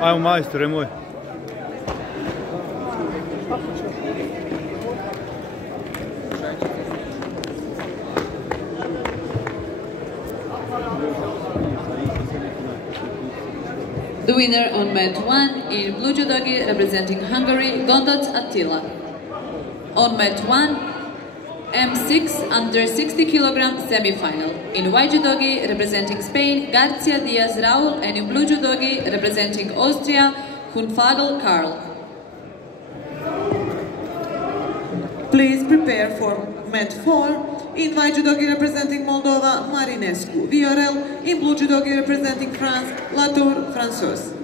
Ajmo majstore moj. The winner on mat 1 in blue judogi representing Hungary, Gondot Attila. On mat 1, M6 under 60 kg semi-final. In white judogi representing Spain, Garcia Diaz Raul, and in blue judogi representing Austria, Hunfagel Karl. Please prepare for mat 4. In white judogi representing Moldova, Marinescu Viorel. In blue judogi representing France, Latour François.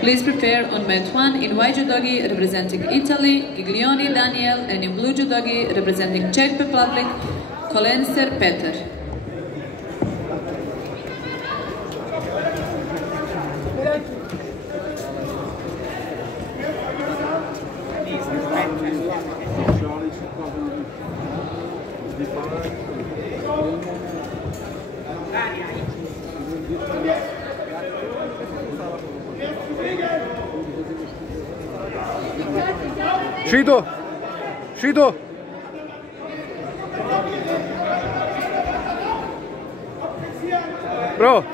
Please prepare on mat 1 in white judogi representing Italy, Giglioni Daniel, and in blue judogi representing Czech Republic, Kolenser Peter. Shido! Shido! Bro!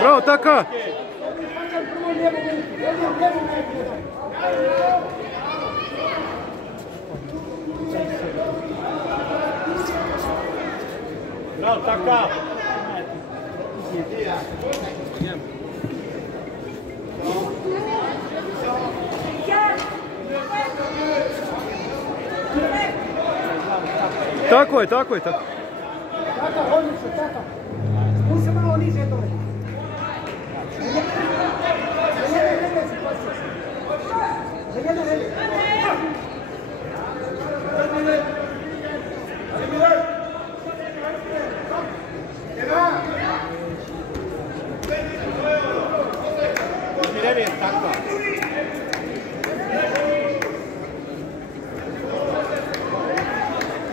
Bro, taka! Bravo, taka! Tako je, tako je, tako. Taka, odlično, taka. Spusti se malo niže dole. Za jedan redes upastiš. Za jedan redes. Redes, taka.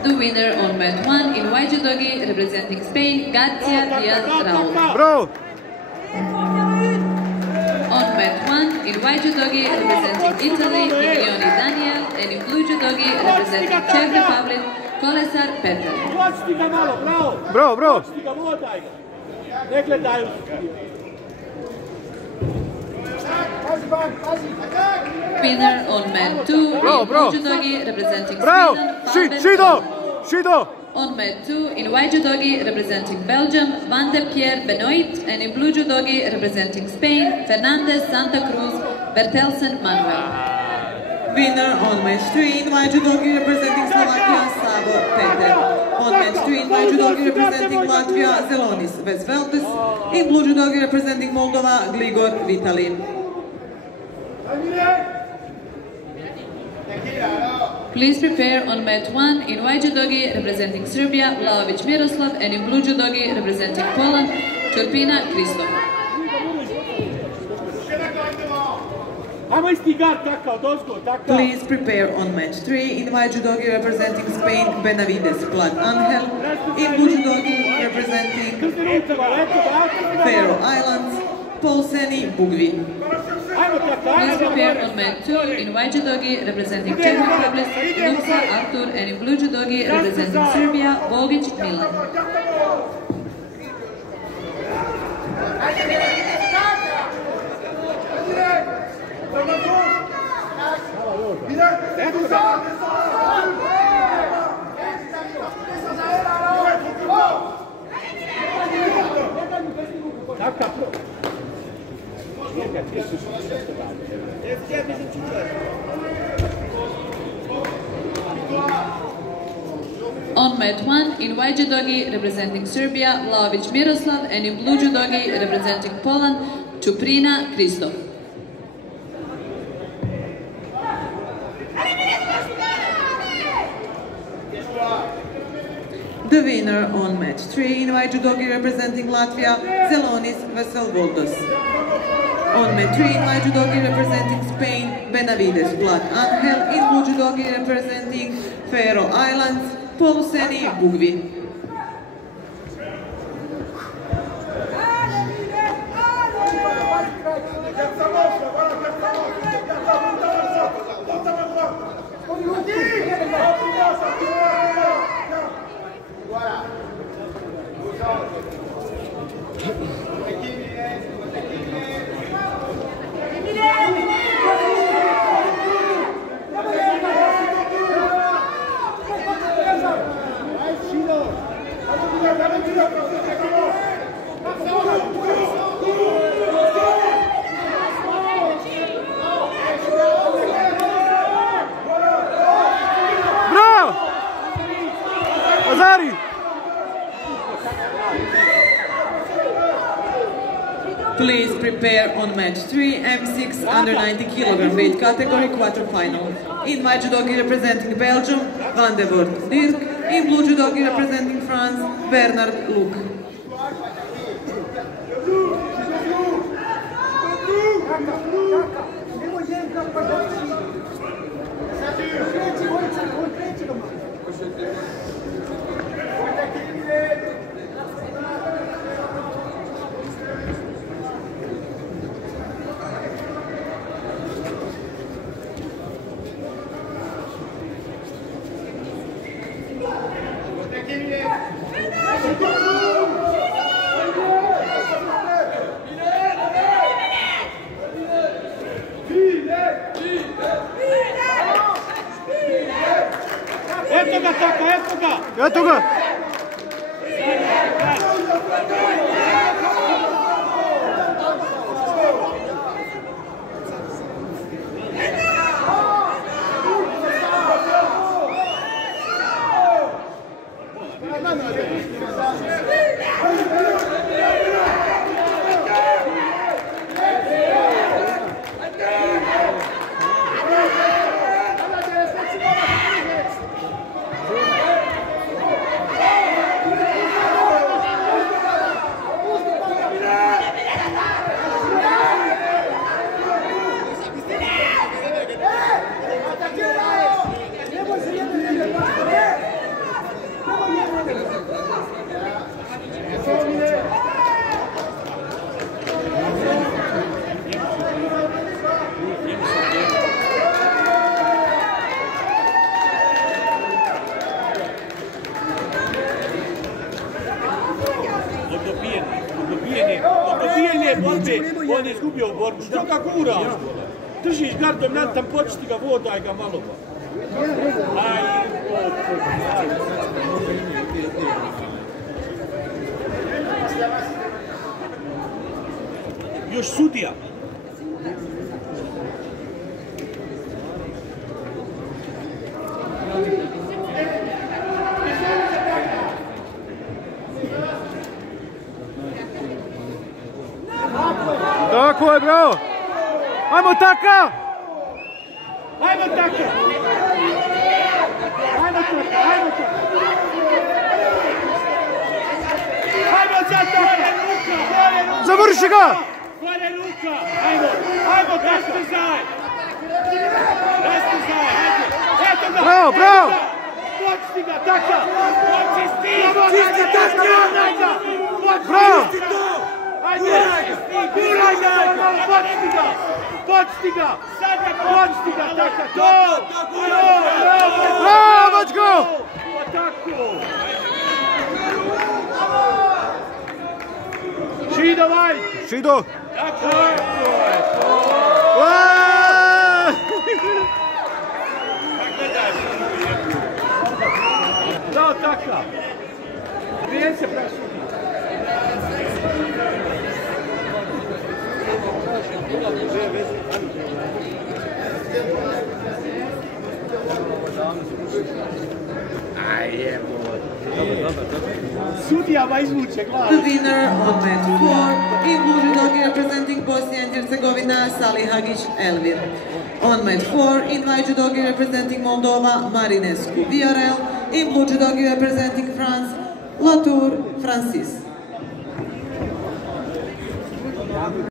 The winner on mat 1 in white judogi representing Spain, Garcia Diaz Raul. Bro! On mat 1 in white judogi representing Italy, Giglioni Daniel, and in blue judogi representing Czech Republic, Kolesar Petar. Počti ga malo, bravo! Bro, bro! Počti ga, vodaj ga. Ne gledaju. Winner on mat 2 in blue judogi representing Sweden, Shido! Shido! On mat 2 in white judogi representing Belgium, Van der Pierre Benoit, and in blue judogi representing Spain, Fernandez Santa Cruz, Bertelsen Manuel. Winner on match 3 in white judogi representing Slovakia, Savo Peter. On match 3 in white judogi representing Latvia, Zelonis Vesveldes. In blue judogi representing Moldova, Gligor Vitalin. Please prepare on mat 1 in white judogi representing Serbia, Vlahovic Miroslav, and in blue judogi representing Poland, Turpina Kristo. Please prepare on match 3 in white judogi representing Spain, Benavides Plat Angel. In blue judogi representing Faroe Islands, Polseni Bugvi. Please prepare on mat 2 in white judogi representing Czech Republic, Luksa Artur, and in blue judogi representing Serbia, Bogic Milan. On mat 1 in white judogi representing Serbia, Vlahovic Miroslav, and in blue judogi representing Poland, Čuprina Kristo. The winner on match 3 in white judogi representing Latvia, Zelonis Veselvoldos. On mat 3 in white judogi representing Spain, Benavides Plat Angel. In blue judogi representing Faroe Islands, Poluseni Bugvin. Please prepare on match 3, M6 under 90 kg weight category quarterfinal. In white judogi representing Belgium, Van de Voort Dirk. In blue judogi representing France, Bernard Luc. Eto ga! On je izgubio u borbu. Što ga guraš? Držiš gardom nam, početi ga vodaj ga malo. Još sudija. Tako je, bravo! Ajmo taka! Ajmo taka! Ajmo taka, ajmo taka! Ajmo zato, gore ruka, gore ruka! Završi ga! Gore ruka, ajmo, ajmo rastezaj! Rastezaj, ajde! Eto ga! Bravo, bravo! Počti ga, taka! Počisti! Čisti taka! Bravo! Ajde! Guraj ga! Počti ga! Počti ga! Počti ga! Taka! To! Bravo, mačko! Tako! Šido, vaj! Šido! Tako je! Bravo, taka! Prijem se, prašuti! Sudijama izvuče glas. The winner on match 4 in blue judogi representing Bosnia and Herzegovina, Salihagic Elvir. On match 4 in white judogi representing Moldova, Marinescu Viorel. In blue judogi representing France, Latour Francis.